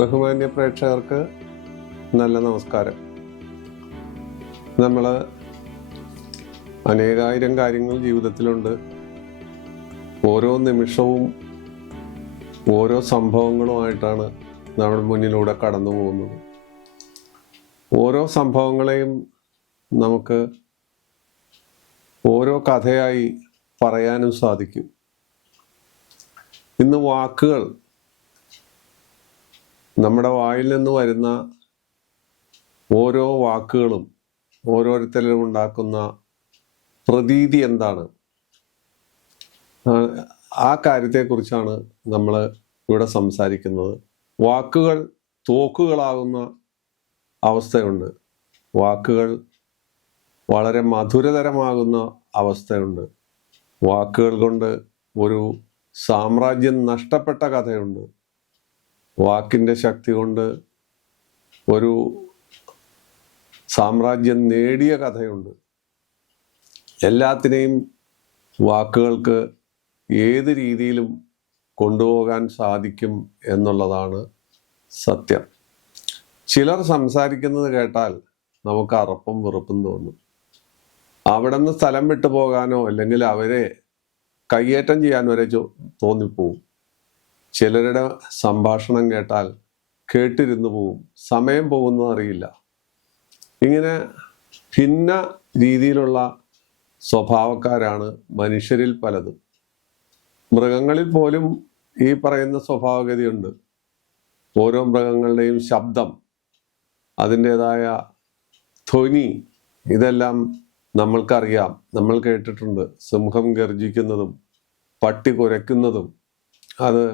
ബഹുമാന്യ പ്രേക്ഷകർക്ക് നല്ല നമസ്കാരം. നമ്മൾ അനേകായിരം കാര്യങ്ങൾ ജീവിതത്തിലുണ്ട്. ഓരോ നിമിഷവും ഓരോ സംഭവങ്ങളുമായിട്ടാണ് നമ്മുടെ മുന്നിലൂടെ കടന്നു പോകുന്നത്. ഓരോ സംഭവങ്ങളെയും നമുക്ക് ഓരോ കഥയായി പറയാനും സാധിക്കും. ഇന്ന് വാക്കുകൾ, നമ്മുടെ വായിൽ നിന്ന് വരുന്ന ഓരോ വാക്കുകളും ഓരോരുത്തരും ഉണ്ടാക്കുന്ന പ്രതീതി എന്താണ്, ആ കാര്യത്തെക്കുറിച്ചാണ് നമ്മൾ ഇവിടെ സംസാരിക്കുന്നത്. വാക്കുകൾ തോക്കുകളാകുന്ന അവസ്ഥയുണ്ട്, വാക്കുകൾ വളരെ മധുരതരമാകുന്ന അവസ്ഥയുണ്ട്, വാക്കുകൾ കൊണ്ട് ഒരു സാമ്രാജ്യം നഷ്ടപ്പെട്ട കഥയുണ്ട്, വാക്കിൻ്റെ ശക്തി കൊണ്ട് ഒരു സാമ്രാജ്യം നേടിയ കഥയുണ്ട്. എല്ലാത്തിനെയും വാക്കുകൾക്ക് ഏത് രീതിയിലും കൊണ്ടുപോകാൻ സാധിക്കും എന്നുള്ളതാണ് സത്യം. ചിലർ സംസാരിക്കുന്നത് കേട്ടാൽ നമുക്ക് അറപ്പും വെറുപ്പും തോന്നും. അവിടെ നിന്ന് സ്ഥലം വിട്ടു പോകാനോ അല്ലെങ്കിൽ അവരെ കയ്യേറ്റം ചെയ്യാൻ വരെ തോന്നിപ്പോവും. ചിലരുടെ സംഭാഷണം കേട്ടാൽ കേട്ടിരുന്നു പോവും, സമയം പോകുന്നത് അറിയില്ല. ഇങ്ങനെ ഭിന്ന രീതിയിലുള്ള സ്വഭാവക്കാരാണ് മനുഷ്യരിൽ പലതും. മൃഗങ്ങളിൽ പോലും ഈ പറയുന്ന സ്വഭാവഗതിയുണ്ട്. ഓരോ മൃഗങ്ങളുടെയും ശബ്ദം, അതിൻ്റെതായ ധ്വനി, ഇതെല്ലാം നമ്മൾക്കറിയാം, നമ്മൾ കേട്ടിട്ടുണ്ട്. സിംഹം ഗർജിക്കുന്നതും പട്ടി കുരയ്ക്കുന്നതും അത്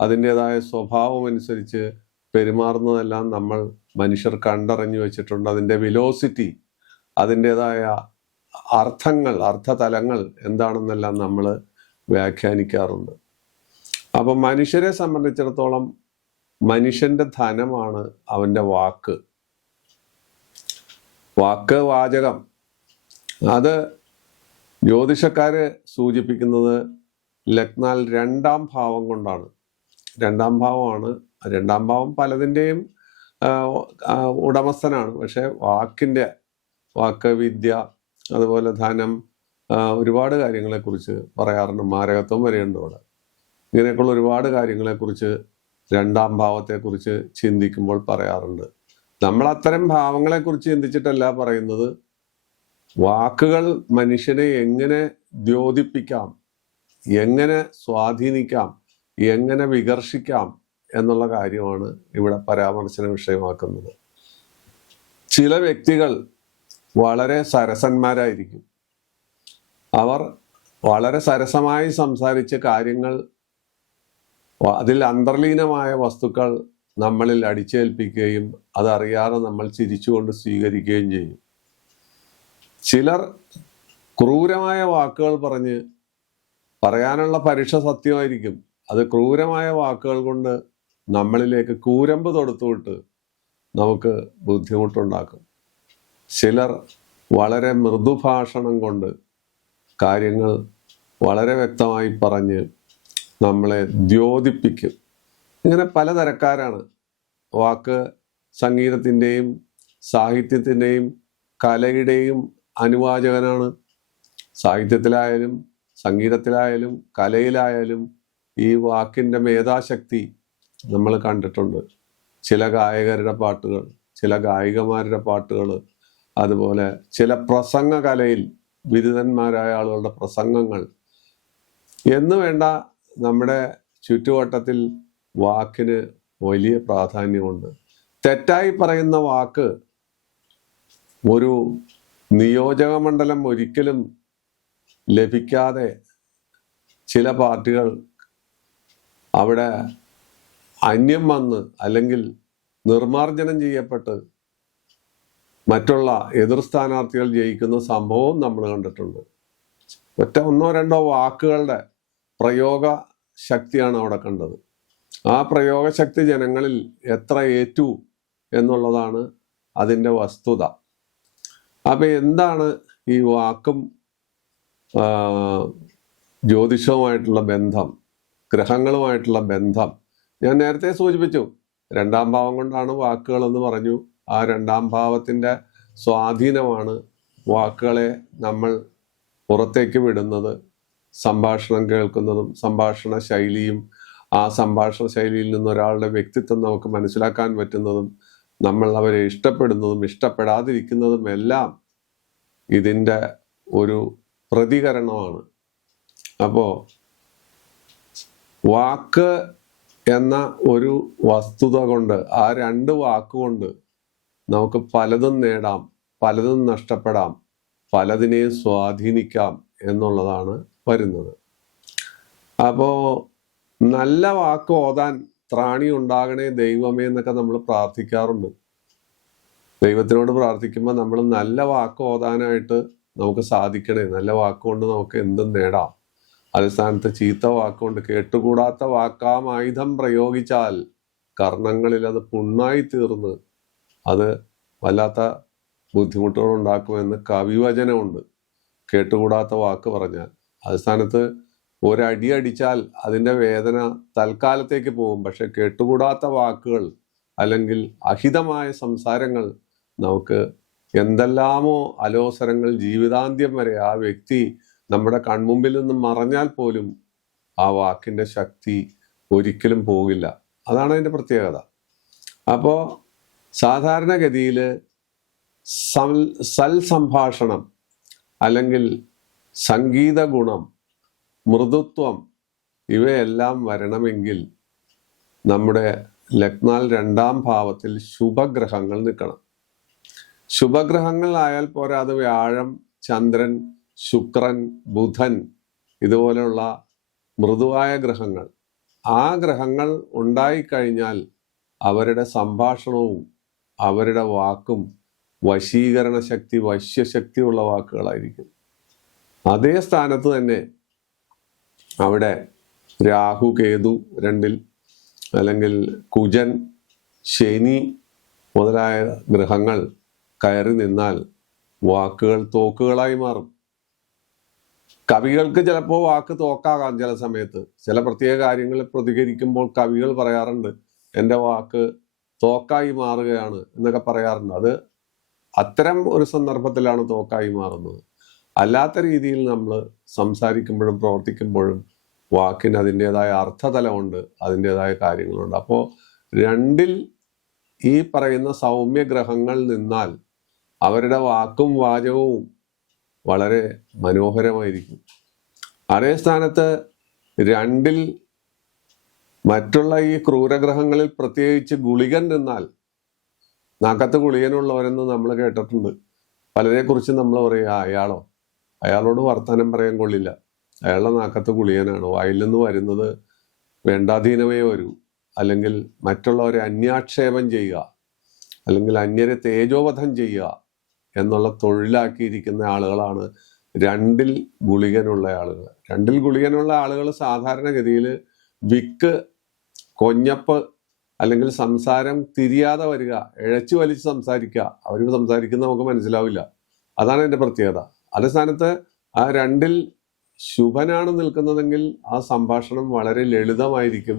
അതിൻ്റെതായ സ്വഭാവം അനുസരിച്ച് പെരുമാറുന്നതെല്ലാം നമ്മൾ മനുഷ്യർ കണ്ടറിഞ്ഞു വെച്ചിട്ടുണ്ട്. അതിൻ്റെ വിലോസിറ്റി, അതിൻ്റെതായ അർത്ഥങ്ങൾ, അർത്ഥതലങ്ങൾ എന്താണെന്നെല്ലാം നമ്മൾ വ്യാഖ്യാനിക്കാറുണ്ട്. അപ്പം മനുഷ്യരെ സംബന്ധിച്ചിടത്തോളം മനുഷ്യൻ്റെ ധനമാണ് അവൻ്റെ വാക്ക്. വാചകം അത് ജ്യോതിഷക്കാര് സൂചിപ്പിക്കുന്നത് ലഗ്നാൽ 2-ാം ഭാവം കൊണ്ടാണ്. 2-ാം ഭാവമാണ്. 2-ാം ഭാവം പലതിൻ്റെയും ഉടമസ്ഥനാണ്. പക്ഷെ വാക്ക്, വിദ്യ, അതുപോലെ ധനം, ഒരുപാട് കാര്യങ്ങളെക്കുറിച്ച് പറയാറുണ്ട്. മാരകത്വം വരെയുണ്ട് അവിടെ. ഇങ്ങനെയൊക്കെയുള്ള ഒരുപാട് കാര്യങ്ങളെക്കുറിച്ച് 2-ാം ഭാവത്തെക്കുറിച്ച് ചിന്തിക്കുമ്പോൾ പറയാറുണ്ട്. നമ്മൾ അത്തരം ഭാവങ്ങളെക്കുറിച്ച് ചിന്തിച്ചിട്ടല്ല പറയുന്നത്. വാക്കുകൾ മനുഷ്യനെ എങ്ങനെ ദ്യോതിപ്പിക്കാം, എങ്ങനെ സ്വാധീനിക്കാം, എങ്ങനെ വികർഷിക്കാം എന്നുള്ള കാര്യമാണ് ഇവിടെ പരാമർശന വിഷയമാക്കുന്നത്. ചില വ്യക്തികൾ വളരെ സരസന്മാരായിരിക്കും. അവർ വളരെ സരസമായി സംസാരിച്ച് കാര്യങ്ങൾ, അതിൽ അന്തർലീനമായ വസ്തുക്കൾ നമ്മളിൽ അടിച്ചേൽപ്പിക്കുകയും അതറിയാതെ നമ്മൾ ചിരിച്ചുകൊണ്ട് സ്വീകരിക്കുകയും ചെയ്യും. ചിലർ ക്രൂരമായ വാക്കുകൾ പറഞ്ഞ്, പറയാനുള്ള പരീക്ഷ സത്യമായിരിക്കും, അത് ക്രൂരമായ വാക്കുകൾ കൊണ്ട് നമ്മളിലേക്ക് കൂരമ്പ് തൊടുത്തുവിട്ട് നമുക്ക് ബുദ്ധിമുട്ടുണ്ടാക്കും. ചിലർ വളരെ മൃദുഭാഷണം കൊണ്ട് കാര്യങ്ങൾ വളരെ വ്യക്തമായി പറഞ്ഞ് നമ്മളെ ദ്യോതിപ്പിക്കും. ഇങ്ങനെ പലതരക്കാരാണ്. വാക്ക് സംഗീതത്തിൻ്റെയും സാഹിത്യത്തിൻ്റെയും കലയുടെയും അനുവാചകനാണ്. സാഹിത്യത്തിലായാലും സംഗീതത്തിലായാലും കലയിലായാലും ഈ വാക്കിൻ്റെ മേധാശക്തി നമ്മൾ കണ്ടിട്ടുണ്ട്. ചില ഗായകരുടെ പാട്ടുകൾ, ചില ഗായികമാരുടെ പാട്ടുകൾ, അതുപോലെ ചില പ്രസംഗ കലയിൽ ബിരുദന്മാരായ ആളുകളുടെ പ്രസംഗങ്ങൾ എന്ന് വേണ്ട നമ്മുടെ ചുറ്റുവട്ടത്തിൽ വാക്കിന് വലിയ പ്രാധാന്യമുണ്ട്. തെറ്റായി പറയുന്ന വാക്ക് ഒരു നിയോജക മണ്ഡലം ഒരിക്കലും ലഭിക്കാതെ ചില പാർട്ടികൾ അവിടെ അന്യം വന്ന് അല്ലെങ്കിൽ നിർമാർജനം ചെയ്യപ്പെട്ട് മറ്റുള്ള എതിർ സ്ഥാനാർത്ഥികൾ ജയിക്കുന്ന സംഭവവും നമ്മൾ കണ്ടിട്ടുണ്ട്. ഒറ്റ 1-2 വാക്കുകളുടെ പ്രയോഗ ശക്തിയാണ് അവിടെ കണ്ടത്. ആ പ്രയോഗശക്തി ജനങ്ങളിൽ എത്ര ഏറ്റു എന്നുള്ളതാണ് അതിൻ്റെ വസ്തുത. അപ്പം എന്താണ് ഈ വാക്കും ജ്യോതിഷവുമായിട്ടുള്ള ബന്ധം, ഗ്രഹങ്ങളുമായിട്ടുള്ള ബന്ധം? ഞാൻ നേരത്തെ സൂചിപ്പിച്ചു, രണ്ടാം ഭാവം കൊണ്ടാണ് വാക്കുകൾ എന്ന് പറഞ്ഞു. ആ രണ്ടാം ഭാവത്തിന്റെ സ്വാധീനമാണ് വാക്കുകളെ നമ്മൾ പുറത്തേക്ക് വിടുന്നത്, സംഭാഷണം കേൾക്കുന്നതും സംഭാഷണ ശൈലിയും ആ സംഭാഷണ ശൈലിയിൽ നിന്ന് ഒരാളുടെ വ്യക്തിത്വം നമുക്ക് മനസ്സിലാക്കാൻ പറ്റുന്നതും നമ്മൾ അവരെ ഇഷ്ടപ്പെടുന്നതും ഇഷ്ടപ്പെടാതിരിക്കുന്നതും എല്ലാം ഇതിൻ്റെ ഒരു പ്രതികരണമാണ്. അപ്പോൾ വാക്ക് എന്ന ഒരു വസ്തുത കൊണ്ട്, ആ രണ്ട് വാക്കുകൊണ്ട് നമുക്ക് പലതും നേടാം, പലതും നഷ്ടപ്പെടാം, പലതിനെയും സ്വാധീനിക്കാം എന്നുള്ളതാണ് വരുന്നത്. അപ്പോൾ നല്ല വാക്ക് ഓതാൻ ത്രാണി ഉണ്ടാകണേ ദൈവമേ എന്നൊക്കെ നമ്മൾ പ്രാർത്ഥിക്കാറുണ്ട്. ദൈവത്തിനോട് പ്രാർത്ഥിക്കുമ്പോൾ നമ്മൾ നല്ല വാക്ക് ഓതാനായിട്ട് നമുക്ക് സാധിക്കണേ. നല്ല വാക്കുകൊണ്ട് നമുക്ക് എന്തും നേടാം. അതേ സ്ഥാനത്ത് ചീത്ത വാക്കുകൊണ്ട്, കേട്ടുകൂടാത്ത വാക്കാം ആയുധം പ്രയോഗിച്ചാൽ കർണങ്ങളിൽ അത് പുണ്ണായി തീർന്ന് അത് വല്ലാത്ത ബുദ്ധിമുട്ടുകൾ ഉണ്ടാക്കുമെന്ന് കവിവചനമുണ്ട്. കേട്ടുകൂടാത്ത വാക്ക് പറഞ്ഞാൽ അതേ സ്ഥാനത്ത് ഒരടി അടിച്ചാൽ അതിൻ്റെ വേദന തൽക്കാലത്തേക്ക് പോകും. പക്ഷെ കേട്ടുകൂടാത്ത വാക്കുകൾ അല്ലെങ്കിൽ അഹിതമായ സംസാരങ്ങൾ നമുക്ക് എന്തെല്ലാമോ അലോസരങ്ങൾ ജീവിതാന്ത്യം വരെ ആ വ്യക്തി നമ്മുടെ കൺമുമ്പിൽ നിന്നും മറഞ്ഞാൽ പോലും ആ വാക്കിന്റെ ശക്തി ഒരിക്കലും പോകില്ല. അതാണ് അതിൻ്റെ പ്രത്യേകത. അപ്പോൾ സാധാരണഗതിയിൽ സൽസംഭാഷണം അല്ലെങ്കിൽ സംഗീത ഗുണം, മൃദുത്വം ഇവയെല്ലാം വരണമെങ്കിൽ നമ്മുടെ ലഗ്നാൽ രണ്ടാം ഭാവത്തിൽ ശുഭഗ്രഹങ്ങൾ നിൽക്കണം. ശുഭഗ്രഹങ്ങളായാൽ പോരാ, അത് വ്യാഴം, ചന്ദ്രൻ, ശുക്രൻ, ബുധൻ ഇതുപോലെയുള്ള മൃദുവായ ഗ്രഹങ്ങൾ. ആ ഗ്രഹങ്ങൾ ഉണ്ടായിക്കഴിഞ്ഞാൽ അവരുടെ സംഭാഷണവും അവരുടെ വാക്കും വശീകരണ ശക്തി, വശ്യശക്തിയുള്ള വാക്കുകളായിരിക്കും. അതേ സ്ഥാനത്ത് തന്നെ അവിടെ രാഹു, കേതു രണ്ടിൽ, അല്ലെങ്കിൽ കുജൻ, ശനി മുതലായ ഗ്രഹങ്ങൾ കയറി നിന്നാൽ വാക്കുകൾ തോക്കുകളായി മാറും. കവികൾക്ക് ചിലപ്പോൾ വാക്ക് തോക്കാകാം. ചില സമയത്ത് ചില പ്രത്യേക കാര്യങ്ങളിൽ പ്രതികരിക്കുമ്പോൾ കവികൾ പറയാറുണ്ട്, എൻ്റെ വാക്ക് തോക്കായി മാറുകയാണ് എന്നൊക്കെ പറയാറുണ്ട്. അത് അത്തരം ഒരു സന്ദർഭത്തിലാണ് തോക്കായി മാറുന്നത്. അല്ലാത്ത രീതിയിൽ നമ്മൾ സംസാരിക്കുമ്പോഴും പ്രവർത്തിക്കുമ്പോഴും വാക്കിന് അതിൻ്റെതായ അർത്ഥതലമുണ്ട്, അതിൻ്റെതായ കാര്യങ്ങളുണ്ട്. അപ്പോൾ രണ്ടിൽ ഈ പറയുന്ന സൗമ്യഗ്രഹങ്ങൾ നിന്നാൽ അവരുടെ വാക്കും വാചകവും വളരെ മനോഹരമായിരിക്കും. അതേ സ്ഥാനത്ത് രണ്ടിൽ മറ്റുള്ള ഈ ക്രൂരഗ്രഹങ്ങളിൽ പ്രത്യേകിച്ച് ഗുളികൻ നിന്നാൽ, നാക്കത്ത് ഗുളികനുള്ളവരെന്ന് നമ്മൾ കേട്ടിട്ടുണ്ട്. പലരെ കുറിച്ച് നമ്മൾ പറയുക, അയാളോട് വർത്തമാനം പറയാൻ കൊള്ളില്ല, അയാളുടെ നാക്കത്ത് ഗുളികനാണ്, വായിൽ നിന്ന് വരുന്നത് വേണ്ടാധീനമേ വരൂ, അല്ലെങ്കിൽ മറ്റുള്ളവരെ അന്യാക്ഷേപം ചെയ്യുക, അല്ലെങ്കിൽ അന്യരെ തേജോവധം ചെയ്യുക എന്നുള്ള തൊഴിലാക്കിയിരിക്കുന്ന ആളുകളാണ് രണ്ടിൽ ഗുളികനുള്ള ആളുകൾ. രണ്ടിൽ ഗുളികനുള്ള ആളുകൾ സാധാരണഗതിയിൽ വിക്ക്, കൊഞ്ഞപ്പ് അല്ലെങ്കിൽ സംസാരം തിരിയാതെ വരിക, ഇഴച്ചു വലിച്ച് സംസാരിക്കുക. അവർ സംസാരിക്കുന്ന നമുക്ക് മനസ്സിലാവില്ല. അതാണ് എൻ്റെ പ്രത്യേകത. അതേ സ്ഥാനത്ത് ആ രണ്ടിൽ ശുഭനാണ് നിൽക്കുന്നതെങ്കിൽ ആ സംഭാഷണം വളരെ ലളിതമായിരിക്കും,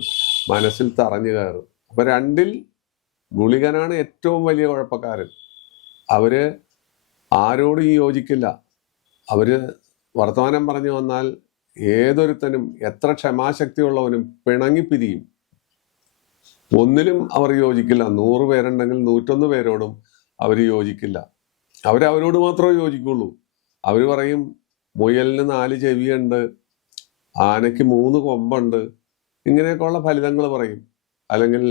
മനസ്സിൽ തറഞ്ഞു കയറും. അപ്പൊ രണ്ടിൽ ഗുളികനാണ് ഏറ്റവും വലിയ കുഴപ്പക്കാരൻ. അവര് ആരോടും യോജിക്കില്ല. അവര് വർത്തമാനം പറഞ്ഞു വന്നാൽ ഏതൊരുത്തനും, എത്ര ക്ഷമാശക്തിയുള്ളവനും പിണങ്ങിപ്പിരിയും. ഒന്നിലും അവർ യോജിക്കില്ല. 100 പേരുണ്ടെങ്കിൽ 101 പേരോടും അവർ യോജിക്കില്ല. അവരവരോട് മാത്രമേ യോജിക്കുള്ളൂ. അവർ പറയും, മുയലിന് 4 ചെവിയുണ്ട്, ആനയ്ക്ക് 3 കൊമ്പുണ്ട്, ഇങ്ങനെയൊക്കെയുള്ള ഫലിതങ്ങൾ പറയും. അല്ലെങ്കിൽ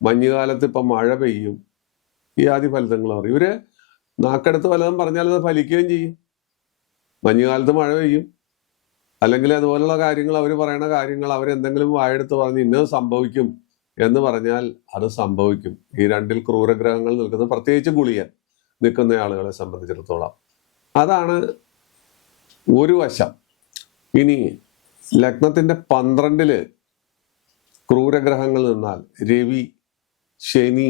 മഞ്ഞുകാലത്ത് ഇപ്പം മഴ പെയ്യും, ഈ ആദ്യ ഫലിതങ്ങൾ പറയും. ഇവര് നാക്കെടുത്ത് വല്ലതും പറഞ്ഞാൽ അത് ഫലിക്കുകയും ചെയ്യും. മഞ്ഞുകാലത്ത് മഴ പെയ്യും, അല്ലെങ്കിൽ അതുപോലുള്ള കാര്യങ്ങൾ, അവർ പറയുന്ന കാര്യങ്ങൾ അവരെന്തെങ്കിലും വായെടുത്ത് പറഞ്ഞ് ഇന്നത് സംഭവിക്കും എന്ന് പറഞ്ഞാൽ അത് സംഭവിക്കും. ഈ രണ്ടിൽ ക്രൂരഗ്രഹങ്ങൾ നിൽക്കുന്ന, പ്രത്യേകിച്ച് ഗുളിയൻ നിൽക്കുന്ന ആളുകളെ സംബന്ധിച്ചിടത്തോളം അതാണ് ഒരു വശം. ഇനി ലഗ്നത്തിന്റെ 12 ക്രൂരഗ്രഹങ്ങൾ നിന്നാൽ രവി, ശനി,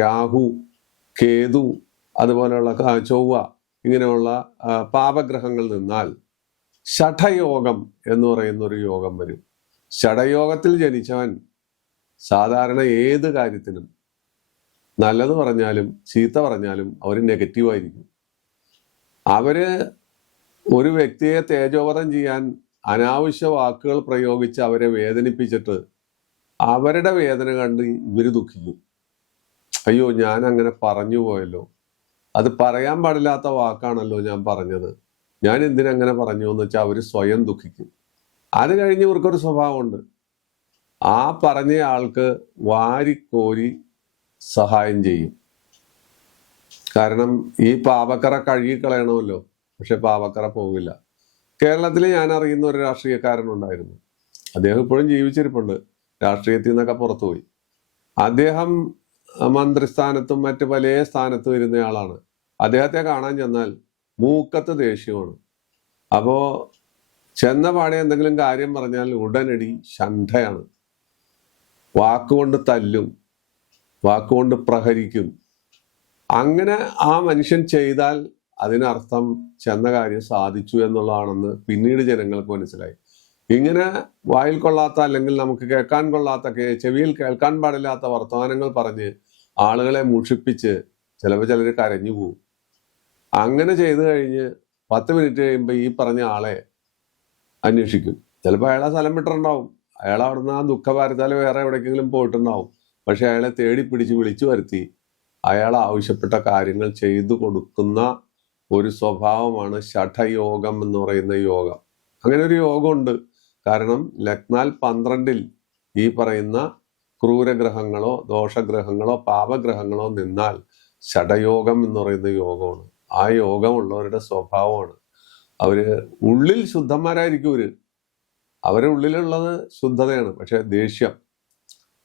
രാഹു, കേതു, അതുപോലെയുള്ള ചൊവ്വ, ഇങ്ങനെയുള്ള പാപഗ്രഹങ്ങൾ നിന്നാൽ ഷഠയോഗം എന്ന് പറയുന്ന ഒരു യോഗം വരും. ഷഠയോഗത്തിൽ ജനിച്ചവൻ സാധാരണ ഏത് കാര്യത്തിനും നല്ലത് പറഞ്ഞാലും ചീത്ത പറഞ്ഞാലും അവർ നെഗറ്റീവായിരിക്കും. അവര് ഒരു വ്യക്തിയെ തേജോവധം ചെയ്യാൻ അനാവശ്യ വാക്കുകൾ പ്രയോഗിച്ച് അവരെ വേദനിപ്പിച്ചിട്ട് അവരുടെ വേദന കണ്ട് ഇവര് ദുഃഖിക്കും. അയ്യോ, ഞാൻ അങ്ങനെ പറഞ്ഞു പോയല്ലോ, അത് പറയാൻ പാടില്ലാത്ത വാക്കാണല്ലോ ഞാൻ പറഞ്ഞത്, ഞാൻ എന്തിനങ്ങനെ പറഞ്ഞു എന്ന് വെച്ചാൽ അവര് സ്വയം ദുഃഖിക്കും. അത് കഴിഞ്ഞ് ഇവർക്കൊരു സ്വഭാവമുണ്ട്, ആ പറഞ്ഞ ആൾക്ക് വാരിക്കോരി സഹായം ചെയ്യും. കാരണം ഈ പാവക്കറ കഴുകിക്കളയണമല്ലോ, പക്ഷെ പാവക്കറ പോകില്ല. കേരളത്തിൽ ഞാൻ അറിയുന്ന ഒരു രാഷ്ട്രീയക്കാരനുണ്ടായിരുന്നു. അദ്ദേഹം ഇപ്പോഴും ജീവിച്ചിരിപ്പുണ്ട്, രാഷ്ട്രീയത്തിൽ നിന്നൊക്കെ പുറത്തുപോയി. അദ്ദേഹം മന്ത്രിസ്ഥാനത്തും മറ്റ് പല സ്ഥാനത്തും ഇരുന്നയാളാണ്. അദ്ദേഹത്തെ കാണാൻ ചെന്നാൽ മൂക്കത്ത് ദേഷ്യമാണ്. അപ്പോ ചെന്ന പാടെ എന്തെങ്കിലും കാര്യം പറഞ്ഞാൽ ഉടനടി ശണ്ഠയാണ്. വാക്കുകൊണ്ട് തല്ലും, വാക്കുകൊണ്ട് പ്രഹരിക്കും. അങ്ങനെ ആ മനുഷ്യൻ ചെയ്താൽ അതിനർത്ഥം ചെന്ന കാര്യം സാധിച്ചു എന്നുള്ളതാണെന്ന് പിന്നീട് ജനങ്ങൾക്ക് മനസ്സിലായി. ഇങ്ങനെ വായിൽ കൊള്ളാത്ത, അല്ലെങ്കിൽ നമുക്ക് കേൾക്കാൻ കൊള്ളാത്ത, ചെവിയിൽ കേൾക്കാൻ പാടില്ലാത്ത വർത്തമാനങ്ങൾ പറഞ്ഞ് ആളുകളെ മുഷിപ്പിച്ച് ചിലപ്പോൾ ചിലർ കരഞ്ഞു പോകും. അങ്ങനെ ചെയ്തു കഴിഞ്ഞ് 10 മിനിറ്റ് കഴിയുമ്പോൾ ഈ പറഞ്ഞ ആളെ അന്വേഷിക്കും. ചിലപ്പോൾ അയാളെ സ്ഥലം വിട്ടിട്ടുണ്ടാവും, അയാൾ അവിടുന്ന് ആ ദുഃഖഭാരത്താൽ വേറെ എവിടേക്കെങ്കിലും പോയിട്ടുണ്ടാവും. പക്ഷെ അയാളെ തേടി പിടിച്ച് വിളിച്ചു വരുത്തി അയാൾ ആവശ്യപ്പെട്ട കാര്യങ്ങൾ ചെയ്തു കൊടുക്കുന്ന ഒരു സ്വഭാവമാണ് ഷഠയോഗം എന്ന് പറയുന്ന യോഗം. അങ്ങനെ ഒരു യോഗമുണ്ട്. കാരണം ലഗ്നാൽ 12 ഈ പറയുന്ന ക്രൂരഗ്രഹങ്ങളോ ദോഷഗ്രഹങ്ങളോ പാപഗ്രഹങ്ങളോ നിന്നാൽ ഷഠയോഗം എന്ന് പറയുന്ന യോഗമാണ്. ആ യോഗമുള്ളവരുടെ സ്വഭാവമാണ്, അവര് ഉള്ളിൽ ശുദ്ധന്മാരായിരിക്കും. അവരുടെ ഉള്ളിലുള്ളത് ശുദ്ധതയാണ്. പക്ഷെ ദേഷ്യം,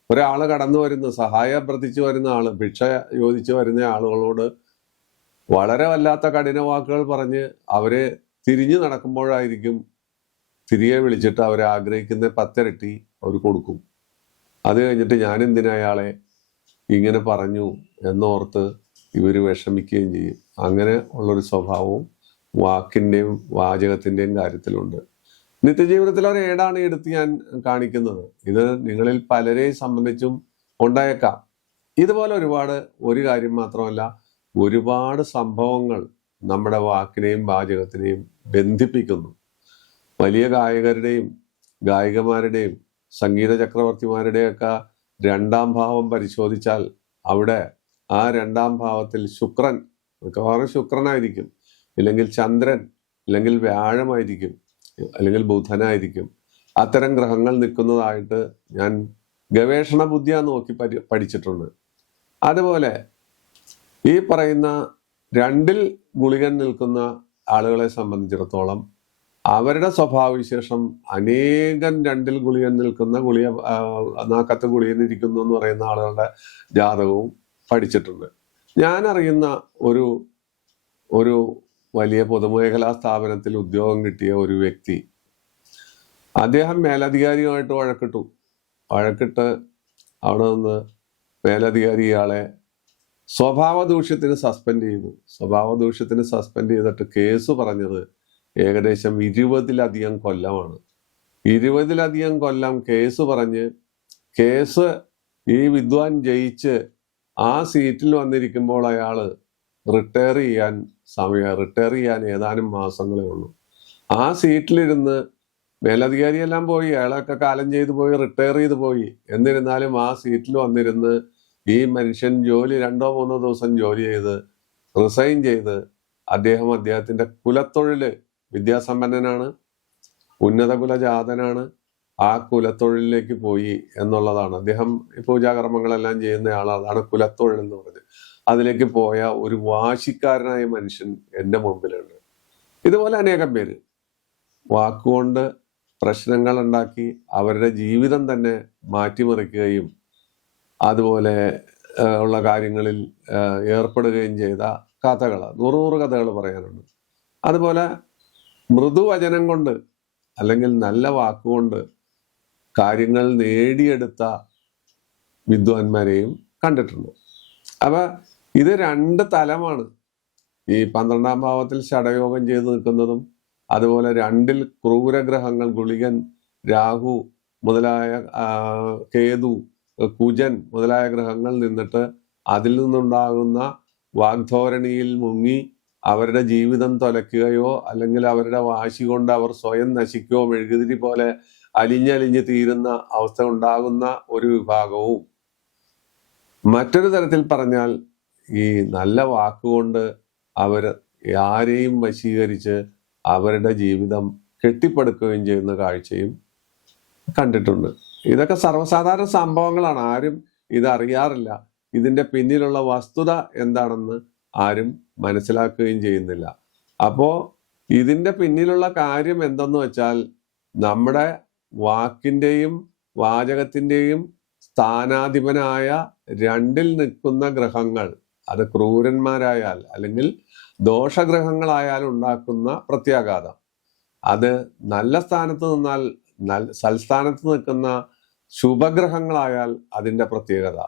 ഒരാള് കടന്നു വരുന്ന, സഹായം അഭ്യർത്ഥിച്ചു വരുന്ന ആള്, ഭിക്ഷ ചോദിച്ചു വരുന്ന ആളുകളോട് വളരെ വല്ലാത്ത കഠിന വാക്കുകൾ പറഞ്ഞ് അവരെ തിരിഞ്ഞു നടക്കുമ്പോഴായിരിക്കും തിരികെ വിളിച്ചിട്ട് അവരെ ആഗ്രഹിക്കുന്ന 10 ഇരട്ടി അവർ കൊടുക്കും. അത് കഴിഞ്ഞിട്ട് ഞാൻ എന്തിനാ അയാളെ ഇങ്ങനെ പറഞ്ഞു എന്നോർത്ത് ഇവർ വിഷമിക്കുകയും ചെയ്യും. അങ്ങനെ ഉള്ളൊരു സ്വഭാവവും വാക്കിൻ്റെയും വാചകത്തിൻ്റെയും കാര്യത്തിലുണ്ട്. നിത്യജീവിതത്തിൽ ഒരു ഏടാണ് എടുത്ത് ഞാൻ കാണിക്കുന്നത്. ഇത് നിങ്ങളിൽ പലരെയും സംബന്ധിച്ചും ഉണ്ടായേക്കാം. ഇതുപോലെ ഒരു കാര്യം മാത്രമല്ല, ഒരുപാട് സംഭവങ്ങൾ നമ്മുടെ വാക്കിനെയും വാചകത്തിനെയും ബന്ധിപ്പിക്കുന്നു. വലിയ ഗായകരുടെയും ഗായികമാരുടെയും സംഗീത ചക്രവർത്തിമാരുടെയൊക്കെ 2ാം ഭാവം പരിശോധിച്ചാൽ അവിടെ ആ 2ാം ഭാവത്തിൽ ശുക്രൻ, മിക്കവാറും ശുക്രനായിരിക്കും, ഇല്ലെങ്കിൽ ചന്ദ്രൻ, അല്ലെങ്കിൽ വ്യാഴമായിരിക്കും, അല്ലെങ്കിൽ ബുധനായിരിക്കും. അത്തരം ഗ്രഹങ്ങൾ നിൽക്കുന്നതായിട്ട് ഞാൻ ഗവേഷണ ബുദ്ധിയാ നോക്കി പഠിച്ചിട്ടുണ്ട്. അതുപോലെ ഈ പറയുന്ന 2ൽ ഗുളികൻ നിൽക്കുന്ന ആളുകളെ സംബന്ധിച്ചിടത്തോളം അവരുടെ സ്വഭാവവിശേഷം അനേകം 2ൽ ഗുളികൻ നിൽക്കുന്ന നാക്കത്ത് ഗുളികൻ ഇരിക്കുന്നു എന്ന് പറയുന്ന ആളുകളുടെ ജാതകവും പഠിച്ചിട്ടുണ്ട്. ഞാൻ അറിയുന്ന ഒരു വലിയ പൊതുമേഖലാ സ്ഥാപനത്തിൽ ഉദ്യോഗം കിട്ടിയ ഒരു വ്യക്തി, അദ്ദേഹം മേലധികാരിയുമായിട്ട് വഴക്കിട്ട് അവിടെ നിന്ന് മേലധികാരി ഇയാളെ സ്വഭാവ ദൂഷ്യത്തിന് സസ്പെൻഡ് ചെയ്തിട്ട് കേസ് പറഞ്ഞത് ഏകദേശം 20ലധികം കൊല്ലമാണ്. 20ലധികം കൊല്ലം കേസ് പറഞ്ഞ് ഈ വിദ്വാൻ ജയിച്ച് ആ സീറ്റിൽ വന്നിരിക്കുമ്പോൾ അയാള് റിട്ടയർ ചെയ്യാൻ ഏതാനും മാസങ്ങളേ ഉള്ളൂ. ആ സീറ്റിലിരുന്ന് മേലധികാരിയെല്ലാം പോയി, അയാളൊക്കെ കാലം ചെയ്തു പോയി, റിട്ടയർ ചെയ്തു പോയി. എന്നിരുന്നാലും ആ സീറ്റിൽ വന്നിരുന്ന് ഈ മനുഷ്യൻ 2-3 ദിവസം ജോലി ചെയ്ത് റിസൈൻ ചെയ്ത് അദ്ദേഹത്തിന്റെ കുലത്തൊഴില്, വിദ്യാസമ്പന്നനാണ്, ഉന്നത കുലജാതനാണ്, ആ കുലത്തൊഴിലിലേക്ക് പോയി എന്നുള്ളതാണ്. അദ്ദേഹം പൂജാകർമ്മങ്ങളെല്ലാം ചെയ്യുന്ന ആളാണ്. അതാണ് കുലത്തൊഴിൽ എന്ന് പറഞ്ഞത്. അതിലേക്ക് പോയ ഒരു വാശിക്കാരനായ മനുഷ്യൻ എൻ്റെ മുമ്പിലുണ്ട്. ഇതുപോലെ അനേകം പേര് വാക്കുകൊണ്ട് പ്രശ്നങ്ങൾ ഉണ്ടാക്കി അവരുടെ ജീവിതം തന്നെ മാറ്റിമറിക്കുകയും അതുപോലെ ഉള്ള കാര്യങ്ങളിൽ ഏർപ്പെടുകയും ചെയ്ത കഥകൾ, 100 കഥകൾ പറയാനുണ്ട്. അതുപോലെ മൃദുവചനം കൊണ്ട് അല്ലെങ്കിൽ നല്ല വാക്കുകൊണ്ട് കാര്യങ്ങൾ നേടിയെടുത്ത വിദ്വാൻമാരെയും കണ്ടിട്ടുണ്ട്. അപ്പൊ ഇത് 2 തലമാണ്. ഈ 12ാം ഭാവത്തിൽ ഷഠയോഗം ചെയ്ത് നിൽക്കുന്നതും അതുപോലെ 2ൽ ക്രൂരഗ്രഹങ്ങൾ, ഗുളികൻ, രാഹു മുതലായ കേതു കുജൻ മുതലായ ഗ്രഹങ്ങൾ നിന്നിട്ട് അതിൽ നിന്നുണ്ടാകുന്ന വാഗ്ധോരണിയിൽ മുങ്ങി അവരുടെ ജീവിതം തൊലയ്ക്കുകയോ അല്ലെങ്കിൽ അവരുടെ വാശി കൊണ്ട് അവർ സ്വയം നശിക്കുകയോ മെഴുകുതിരി പോലെ അലിഞ്ഞലിഞ്ഞ് തീരുന്ന അവസ്ഥ ഉണ്ടാകുന്ന ഒരു വിഭാഗവും, മറ്റൊരു തരത്തിൽ പറഞ്ഞാൽ ഈ നല്ല വാക്കുകൊണ്ട് അവർ ആരെയും വശീകരിച്ച് അവരുടെ ജീവിതം കെട്ടിപ്പടുക്കുകയും ചെയ്യുന്ന കാഴ്ചയും കണ്ടിട്ടുണ്ട്. ഇതൊക്കെ സർവ്വസാധാരണ സംഭവങ്ങളാണ്. ആരും ഇതറിയാറില്ല. ഇതിന്റെ പിന്നിലുള്ള വസ്തുത എന്താണെന്ന് ആരും മനസ്സിലാക്കുകയും ചെയ്യുന്നില്ല. അപ്പോ ഇതിന്റെ പിന്നിലുള്ള കാര്യം എന്തെന്ന് വെച്ചാൽ, നമ്മുടെ വാക്കിന്റെയും വാചകത്തിന്റെയും സ്ഥാനാധിപനായ രണ്ടിൽ നിൽക്കുന്ന ഗ്രഹങ്ങൾ, അത് ക്രൂരന്മാരായാൽ അല്ലെങ്കിൽ ദോഷഗ്രഹങ്ങളായാൽ ഉണ്ടാക്കുന്ന പ്രത്യാഘാതം, അത് നല്ല സ്ഥാനത്ത് നിന്നാൽ സൽസ്ഥാനത്ത് നിൽക്കുന്ന ശുഭഗ്രഹങ്ങളായാൽ അതിൻ്റെ പ്രത്യേകത,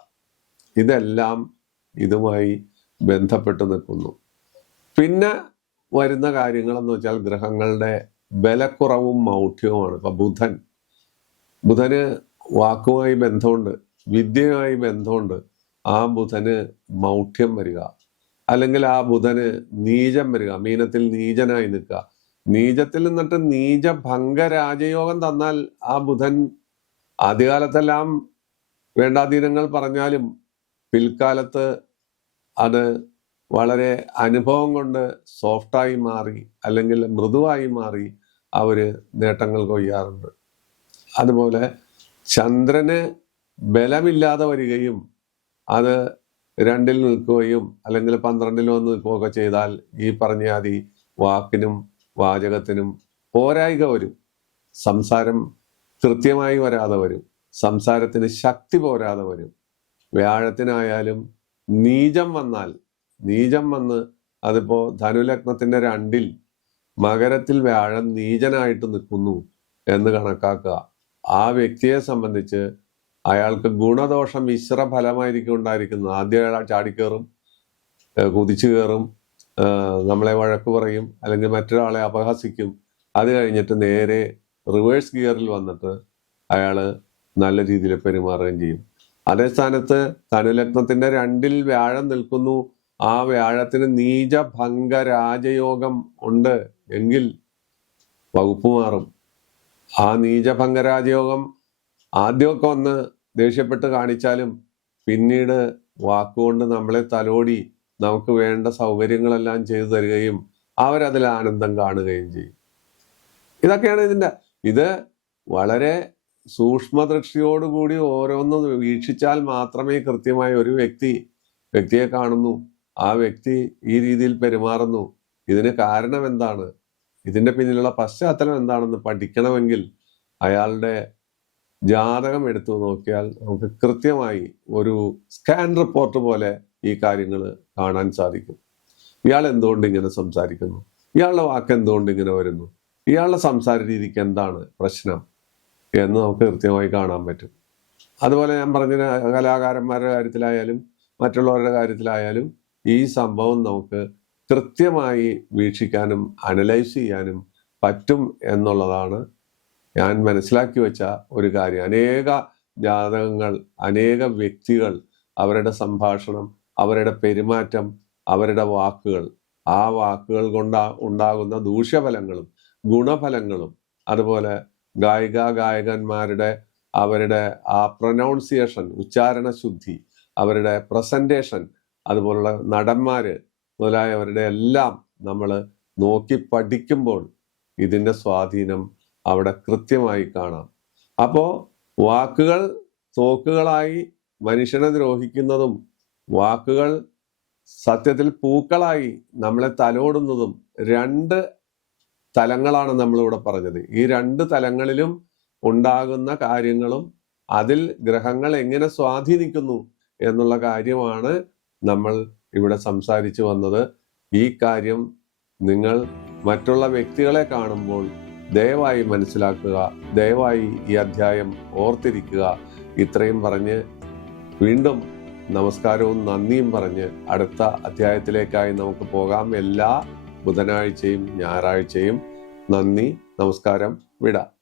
ഇതെല്ലാം ഇതുമായി ബന്ധപ്പെട്ട് നിൽക്കുന്നു. പിന്നെ വരുന്ന കാര്യങ്ങളെന്ന് വെച്ചാൽ ഗ്രഹങ്ങളുടെ ബലക്കുറവും മൗഢ്യവുമാണ്. ഇപ്പൊ ബുധന് വാക്കുമായി ബന്ധമുണ്ട്, വിദ്യയുമായി ബന്ധമുണ്ട്. ആ ബുധന് മൗഢ്യം വരിക, അല്ലെങ്കിൽ ആ ബുധന് നീചം വരിക, മീനത്തിൽ നീചനായി നിൽക്കുക. നീചത്തിൽ നിന്നിട്ട് നീചഭംഗ രാജയോഗം തന്നാൽ ആ ബുധൻ ആദ്യകാലത്തെല്ലാം വേണ്ടാധീനങ്ങൾ പറഞ്ഞാലും പിൽക്കാലത്ത് അത് വളരെ അനുഭവം കൊണ്ട് സോഫ്റ്റായി മാറി അല്ലെങ്കിൽ മൃദുവായി മാറി അവര് നേട്ടങ്ങൾ കൊയ്യാറുണ്ട്. അതുപോലെ ചന്ദ്രന് ബലമില്ലാതെ വരികയും അത് 2-ൽ നിൽക്കുകയും അല്ലെങ്കിൽ 12-ൽ വന്ന് നിൽക്കുകയൊക്കെ ചെയ്താൽ ഈ പറഞ്ഞ ആദി വാക്കിനും വാചകത്തിനും പോരായിക വരും. സംസാരം കൃത്യമായി വരാതെ വരും, സംസാരത്തിന് ശക്തി പോരാതെ വരും. വ്യാഴത്തിനായാലും നീചം വന്ന് അതിപ്പോ ധനുലഗ്നത്തിന്റെ 2-ൽ മകരത്തിൽ വ്യാഴം നീചനായിട്ട് നിൽക്കുന്നു എന്ന് കണക്കാക്കുക. ആ വ്യക്തിയെ സംബന്ധിച്ച് അയാൾക്ക് ഗുണദോഷ മിശ്ര ഫലമായിരിക്കും ഉണ്ടായിരിക്കുന്നത്. ആദ്യം ചാടിക്കേറും, കുതിച്ചു കയറും, നമ്മളെ വഴക്ക് പറയും, അല്ലെങ്കിൽ മറ്റൊരാളെ അപഹസിക്കും. അത് കഴിഞ്ഞിട്ട് നേരെ റിവേഴ്സ് ഗിയറിൽ വന്നിട്ട് അയാള് നല്ല രീതിയിൽ പെരുമാറുകയും ചെയ്യും. അതേ സ്ഥാനത്ത് ധനുലഗ്നത്തിന്റെ 2-ൽ വ്യാഴം നിൽക്കുന്നു. ആ വ്യാഴത്തിന് നീചഭംഗ രാജയോഗം ഉണ്ട് എങ്കിൽ വകുപ്പ് മാറും. ആ നീചഭംഗ രാജയോഗം ആദ്യമൊക്കെ ഒന്ന് ദേഷ്യപ്പെട്ട് കാണിച്ചാലും പിന്നീട് വാക്കുകൊണ്ട് നമ്മളെ തലോടി നമുക്ക് വേണ്ട സൗകര്യങ്ങളെല്ലാം ചെയ്തു തരികയും അവരതിൽ ആനന്ദം കാണുകയും ചെയ്യും. ഇതൊക്കെയാണ് ഇത് വളരെ സൂക്ഷ്മദൃഷ്ടിയോടുകൂടി ഓരോന്നും വീക്ഷിച്ചാൽ മാത്രമേ കൃത്യമായി ഒരു വ്യക്തിയെ കാണുന്നു, ആ വ്യക്തി ഈ രീതിയിൽ പെരുമാറുന്നു, ഇതിന് കാരണം എന്താണ്, ഇതിന്റെ പിന്നിലുള്ള പശ്ചാത്തലം എന്താണെന്ന് പഠിക്കണമെങ്കിൽ അയാളുടെ ജാതകം എടുത്തു നോക്കിയാൽ നമുക്ക് കൃത്യമായി ഒരു സ്കാൻ റിപ്പോർട്ട് പോലെ ഈ കാര്യങ്ങൾ കാണാൻ സാധിക്കും. ഇയാൾ എന്തുകൊണ്ട് ഇങ്ങനെ സംസാരിക്കുന്നു, ഇയാളുടെ വാക്ക് എന്തുകൊണ്ട് ഇങ്ങനെ വരുന്നു, ഇയാളുടെ സംസാര രീതിക്ക് എന്താണ് പ്രശ്നം എന്ന് നമുക്ക് കൃത്യമായി കാണാൻ പറ്റും. അതുപോലെ ഞാൻ പറഞ്ഞ കലാകാരന്മാരുടെ കാര്യത്തിലായാലും മറ്റുള്ളവരുടെ കാര്യത്തിലായാലും ഈ സംഭവം നമുക്ക് കൃത്യമായി വീക്ഷിക്കാനും അനലൈസ് ചെയ്യാനും പറ്റും എന്നുള്ളതാണ് ഞാൻ മനസ്സിലാക്കി വെച്ച ഒരു കാര്യം. അനേക ജാതകങ്ങൾ, അനേക വ്യക്തികൾ, അവരുടെ സംഭാഷണം, അവരുടെ പെരുമാറ്റം, അവരുടെ വാക്കുകൾ, ആ വാക്കുകൾ കൊണ്ട് ഉണ്ടാകുന്ന ദൂഷ്യഫലങ്ങളും ഗുണഫലങ്ങളും, അതുപോലെ ഗായകന്മാരുടെ അവരുടെ ആ പ്രൊനൗൺസിയേഷൻ, ഉച്ചാരണ ശുദ്ധി, അവരുടെ പ്രസന്റേഷൻ, അതുപോലുള്ള നടന്മാര് മുതലായവരുടെ എല്ലാം നമ്മൾ നോക്കി പഠിക്കുമ്പോൾ ഇതിൻ്റെ സ്വാധീനം അവിടെ കൃത്യമായി കാണാം. അപ്പോൾ വാക്കുകൾ തോക്കുകളായി മനുഷ്യനെ ദ്രോഹിക്കുന്നതും വാക്കുകൾ സത്യത്തിൽ പൂക്കളായി നമ്മളെ തലോടുന്നതും 2 തലങ്ങളാണ് നമ്മളിവിടെ പറഞ്ഞത്. ഈ 2 തലങ്ങളിലും ഉണ്ടാകുന്ന കാര്യങ്ങളും അതിൽ ഗ്രഹങ്ങൾ എങ്ങനെ സ്വാധീനിക്കുന്നു എന്നുള്ള കാര്യമാണ് നമ്മൾ ഇവിടെ സംസാരിച്ചു വന്നത്. ഈ കാര്യം നിങ്ങൾ മറ്റുള്ള വ്യക്തികളെ കാണുമ്പോൾ ദയവായി മനസ്സിലാക്കുക, ദയവായി ഈ അധ്യായം ഓർത്തിരിക്കുക. ഇത്രയും പറഞ്ഞ് വീണ്ടും നമസ്കാരവും നന്ദിയും പറഞ്ഞ് അടുത്ത അധ്യായത്തിലേക്കായി നമുക്ക് പോകാം. എല്ലാ ബുധനാഴ്ചയും ഞായറാഴ്ചയും. നന്ദി, നമസ്കാരം, വിട.